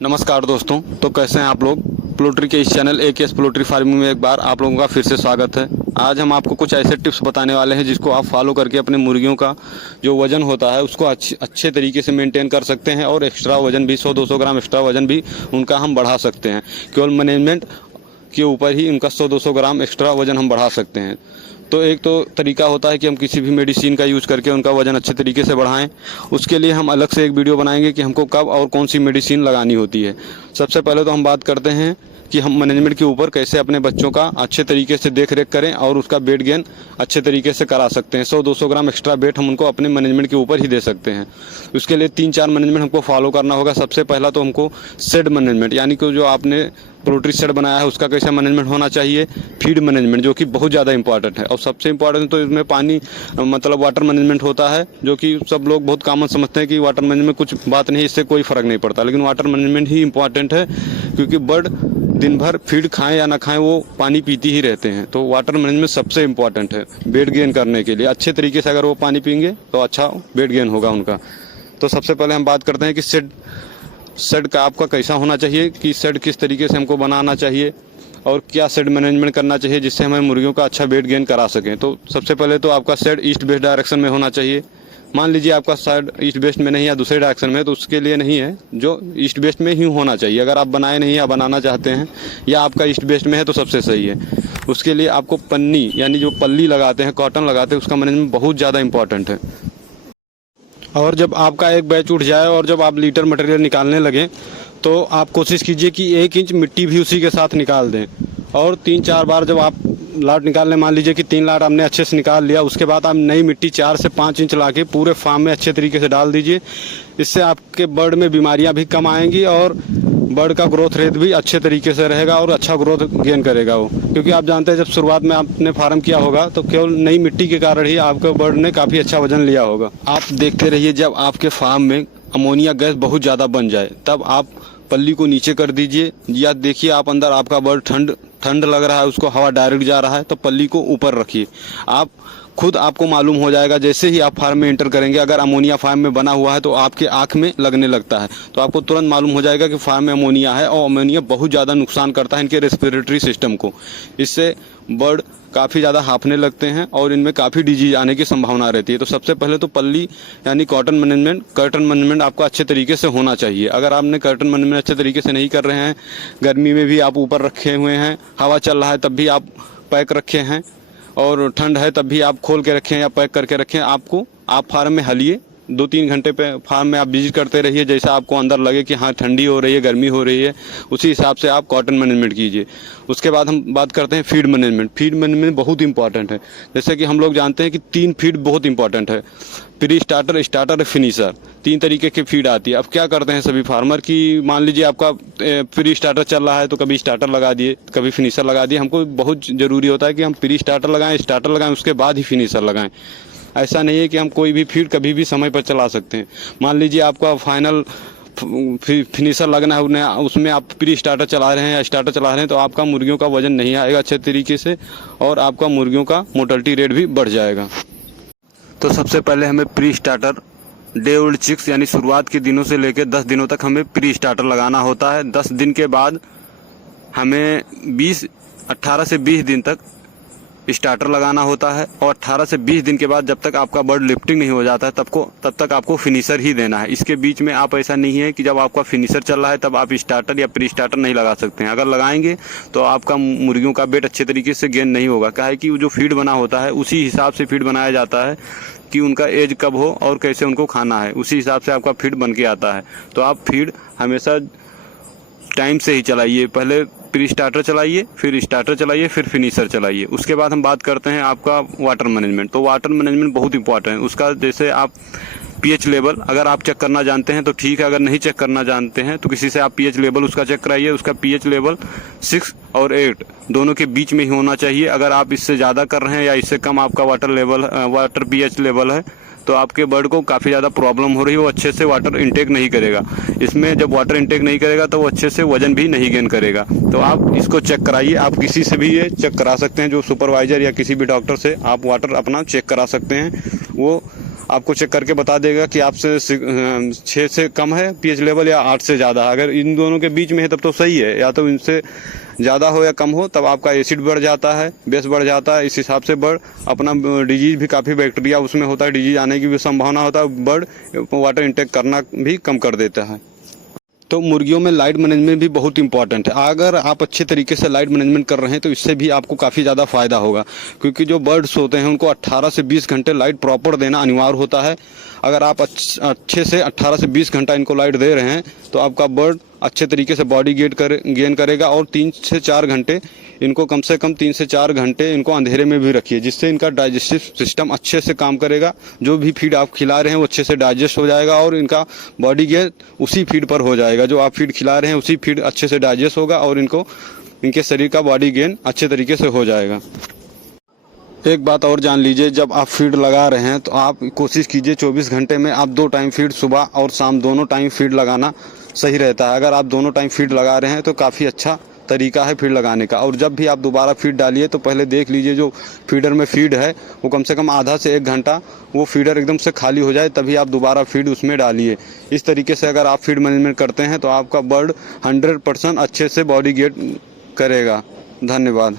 नमस्कार दोस्तों। तो कैसे हैं आप लोग। पोल्ट्री के इस चैनल AKS पोल्ट्री फार्मिंग में एक बार आप लोगों का फिर से स्वागत है। आज हम आपको कुछ ऐसे टिप्स बताने वाले हैं जिसको आप फॉलो करके अपने मुर्गियों का जो वज़न होता है उसको अच्छे तरीके से मेंटेन कर सकते हैं और एक्स्ट्रा वज़न भी 100-200 ग्राम एक्स्ट्रा वज़न भी उनका हम बढ़ा सकते हैं। केवल मैनेजमेंट के ऊपर ही उनका 100-200 ग्राम एक्स्ट्रा वज़न हम बढ़ा सकते हैं। तो एक तो तरीका होता है कि हम किसी भी मेडिसिन का यूज़ करके उनका वज़न अच्छे तरीके से बढ़ाएं। उसके लिए हम अलग से एक वीडियो बनाएंगे कि हमको कब और कौन सी मेडिसिन लगानी होती है। सबसे पहले तो हम बात करते हैं कि हम मैनेजमेंट के ऊपर कैसे अपने बच्चों का अच्छे तरीके से देख रेख करें और उसका वेट गेन अच्छे तरीके से करा सकते हैं। 100-200 ग्राम एक्स्ट्रा वेट हम उनको अपने मैनेजमेंट के ऊपर ही दे सकते हैं। उसके लिए 3-4 मैनेजमेंट हमको फॉलो करना होगा। सबसे पहला तो हमको शेड मैनेजमेंट, यानी कि जो आपने पोल्ट्री शेड बनाया है उसका कैसा मैनेजमेंट होना चाहिए। फीड मैनेजमेंट जो कि बहुत ज़्यादा इंपॉर्टेंट है, और सबसे इंपॉर्टेंट तो इसमें पानी मतलब वाटर मैनेजमेंट होता है, जो कि सब लोग बहुत कॉमन समझते हैं कि वाटर मैनेजमेंट कुछ बात नहीं, इससे कोई फ़र्क नहीं पड़ता, लेकिन वाटर मैनेजमेंट ही इंपॉर्टेंट है क्योंकि बर्ड दिन भर फीड खाएं या ना खाएं वो पानी पीती ही रहते हैं। तो वाटर मैनेजमेंट सबसे इंपॉर्टेंट है वेट गेन करने के लिए। अच्छे तरीके से अगर वो पानी पीएंगे तो अच्छा वेट गेन होगा उनका। तो सबसे पहले हम बात करते हैं कि शेड का आपका कैसा होना चाहिए, कि शेड किस तरीके से हमको बनाना चाहिए और क्या शेड मैनेजमेंट करना चाहिए जिससे हमें मुर्गियों का अच्छा वेट गेन करा सकें। तो सबसे पहले तो आपका शेड ईस्ट वेस्ट डायरेक्शन में होना चाहिए। मान लीजिए आपका साइड ईस्ट वेस्ट में नहीं या दूसरे डायरेक्शन में, तो उसके लिए नहीं है, जो ईस्ट वेस्ट में ही होना चाहिए। अगर आप बनाए नहीं या बनाना चाहते हैं या आपका ईस्ट वेस्ट में है तो सबसे सही है। उसके लिए आपको पन्नी यानी जो पल्ली लगाते हैं, कॉटन लगाते हैं, उसका मैनेजमेंट बहुत ज़्यादा इंपॉर्टेंट है। और जब आपका एक बैच उठ जाए और जब आप लीटर मटेरियल निकालने लगें तो आप कोशिश कीजिए कि 1 इंच मिट्टी भी उसी के साथ निकाल दें। और 3-4 बार जब आप लाट निकालने, मान लीजिए कि 3 लाट आपने अच्छे से निकाल लिया, उसके बाद आप नई मिट्टी 4 से 5 इंच ला के पूरे फार्म में अच्छे तरीके से डाल दीजिए। इससे आपके बर्ड में बीमारियां भी कम आएंगी और बर्ड का ग्रोथ रेट भी अच्छे तरीके से रहेगा और अच्छा ग्रोथ गेन करेगा वो। क्योंकि आप जानते हैं जब शुरुआत में आपने फार्म किया होगा तो केवल नई मिट्टी के कारण ही आपके बर्ड ने काफ़ी अच्छा वजन लिया होगा। आप देखते रहिए, जब आपके फार्म में अमोनिया गैस बहुत ज़्यादा बन जाए तब आप पल्ली को नीचे कर दीजिए, या देखिए आप अंदर आपका बर्ड ठंड लग रहा है, उसको हवा डायरेक्ट जा रहा है, तो पल्ली को ऊपर रखिए। आप खुद आपको मालूम हो जाएगा जैसे ही आप फार्म में एंटर करेंगे, अगर अमोनिया फार्म में बना हुआ है तो आपके आँख में लगने लगता है, तो आपको तुरंत मालूम हो जाएगा कि फार्म में अमोनिया है। और अमोनिया बहुत ज़्यादा नुकसान करता है इनके रेस्पिरेटरी सिस्टम को। इससे बर्ड काफ़ी ज़्यादा हाँफने लगते हैं और इनमें काफ़ी डिजीज आने की संभावना रहती है। तो सबसे पहले तो पल्ली यानी कर्टन मैनेजमेंट आपका अच्छे तरीके से होना चाहिए। अगर आपने कर्टन मैनेजमेंट अच्छे तरीके से नहीं कर रहे हैं, गर्मी में भी आप ऊपर रखे हुए हैं, हवा चल रहा है तब भी आप पैक रखे हैं, और ठंड है तब भी आप खोल के रखें या पैक करके रखें। आप फार्म में हलिए, 2-3 घंटे पे फार्म में आप विजिट करते रहिए, जैसा आपको अंदर लगे कि हाँ ठंडी हो रही है, गर्मी हो रही है, उसी हिसाब से आप कॉटन मैनेजमेंट कीजिए। उसके बाद हम बात करते हैं फीड मैनेजमेंट बहुत इंपॉर्टेंट है। जैसे कि हम लोग जानते हैं कि 3 फीड बहुत इंपॉर्टेंट है, प्री स्टार्टर, स्टार्टर, फिनिशर। 3 तरीके की फीड आती है। अब क्या करते हैं सभी फार्मर की, मान लीजिए आपका प्री स्टार्टर चल रहा है तो कभी स्टार्टर लगा दिए, कभी फिनिशर लगा दिए। हमको बहुत ज़रूरी होता है कि हम प्री स्टार्टर लगाएं, उसके बाद ही फिनिशर लगाएं। ऐसा नहीं है कि हम कोई भी फीड कभी भी समय पर चला सकते हैं। मान लीजिए आपका फाइनल फिनिशर लगना है, उसमें आप प्री स्टार्टर चला रहे हैं या स्टार्टर चला रहे हैं, तो आपका मुर्गियों का वजन नहीं आएगा अच्छे तरीके से और आपका मुर्गियों का मोर्टेलिटी रेट भी बढ़ जाएगा। तो सबसे पहले हमें pre starter day old chicks यानी शुरुआत के दिनों से लेकर 10 दिनों तक हमें प्री स्टार्टर लगाना होता है। 10 दिन के बाद हमें 18 से 20 दिन तक स्टार्टर लगाना होता है, और 18 से 20 दिन के बाद जब तक आपका बर्ड लिफ्टिंग नहीं हो जाता है तब तक आपको फिनिशर ही देना है। इसके बीच में आप, ऐसा नहीं है कि जब आपका फिनिशर चल रहा है तब आप स्टार्टर या प्री स्टार्टर नहीं लगा सकते हैं। अगर लगाएंगे तो आपका मुर्गियों का वेट अच्छे तरीके से गेन नहीं होगा। क्या है कि वो जो फीड बना होता है उसी हिसाब से फीड बनाया जाता है कि उनका एज कब हो और कैसे उनको खाना है, उसी हिसाब से आपका फीड बन के आता है। तो आप फीड हमेशा टाइम से ही चलाइए, पहले प्री स्टार्टर चलाइए, फिर स्टार्टर चलाइए, फिर फिनिशर चलाइए। उसके बाद हम बात करते हैं आपका वाटर मैनेजमेंट। तो वाटर मैनेजमेंट बहुत इंपॉर्टेंट है। उसका जैसे आप पीएच लेवल अगर आप चेक करना जानते हैं तो ठीक है, अगर नहीं चेक करना जानते हैं तो किसी से आप पीएच लेवल उसका चेक कराइए। उसका पीएच लेवल 6 और 8 दोनों के बीच में ही होना चाहिए। अगर आप इससे ज़्यादा कर रहे हैं या इससे कम आपका वाटर पीएच लेवल है तो आपके बर्ड को काफ़ी ज़्यादा प्रॉब्लम हो रही है, वो अच्छे से वाटर इंटेक नहीं करेगा। इसमें जब वाटर इंटेक नहीं करेगा तो वो अच्छे से वजन भी नहीं गेन करेगा। तो आप इसको चेक कराइए। आप किसी से भी ये चेक करा सकते हैं, जो सुपरवाइज़र या किसी भी डॉक्टर से आप वाटर अपना चेक करा सकते हैं। वो आपको चेक करके बता देगा कि आपसे 6 से कम है पीएच लेवल या 8 से ज़्यादा। अगर इन दोनों के बीच में है तब तो सही है, या तो इनसे ज़्यादा हो या कम हो तब आपका एसिड बढ़ जाता है, बेस बढ़ जाता है। इस हिसाब से बढ़ अपना डिजीज़ भी काफ़ी बैक्टीरिया उसमें होता है, डिजीज़ आने की भी संभावना होता है, बढ़ वाटर इंटेक करना भी कम कर देता है। तो मुर्गियों में लाइट मैनेजमेंट भी बहुत इंपॉर्टेंट है। अगर आप अच्छे तरीके से लाइट मैनेजमेंट कर रहे हैं तो इससे भी आपको काफ़ी ज़्यादा फ़ायदा होगा, क्योंकि जो बर्ड्स होते हैं उनको 18 से 20 घंटे लाइट प्रॉपर देना अनिवार्य होता है। अगर आप अच्छे से 18 से 20 घंटा इनको लाइट दे रहे हैं तो आपका बर्ड अच्छे तरीके से बॉडी गेन करेगा। और 3 से 4 घंटे इनको, कम से कम 3 से 4 घंटे इनको अंधेरे में भी रखिए, जिससे इनका डाइजेस्टिव सिस्टम अच्छे से काम करेगा। जो भी फीड आप खिला रहे हैं वो अच्छे से डाइजेस्ट हो जाएगा और इनका बॉडी गेन उसी फीड पर हो जाएगा। जो आप फीड खिला रहे हैं उसी फीड अच्छे से डाइजेस्ट होगा और इनके शरीर का बॉडी गेन अच्छे तरीके से हो जाएगा। एक बात और जान लीजिए, जब आप फीड लगा रहे हैं तो आप कोशिश कीजिए 24 घंटे में आप 2 टाइम फीड, सुबह और शाम दोनों टाइम फीड लगाना सही रहता है। अगर आप दोनों टाइम फीड लगा रहे हैं तो काफ़ी अच्छा तरीका है फीड लगाने का। और जब भी आप दोबारा फीड डालिए तो पहले देख लीजिए जो फीडर में फीड है वो कम से कम आधा से 1 घंटा वो फीडर एकदम से खाली हो जाए, तभी आप दोबारा फीड उसमें डालिए। इस तरीके से अगर आप फीड मैनेजमेंट करते हैं तो आपका बर्ड 100% अच्छे से बॉडी गेन करेगा। धन्यवाद।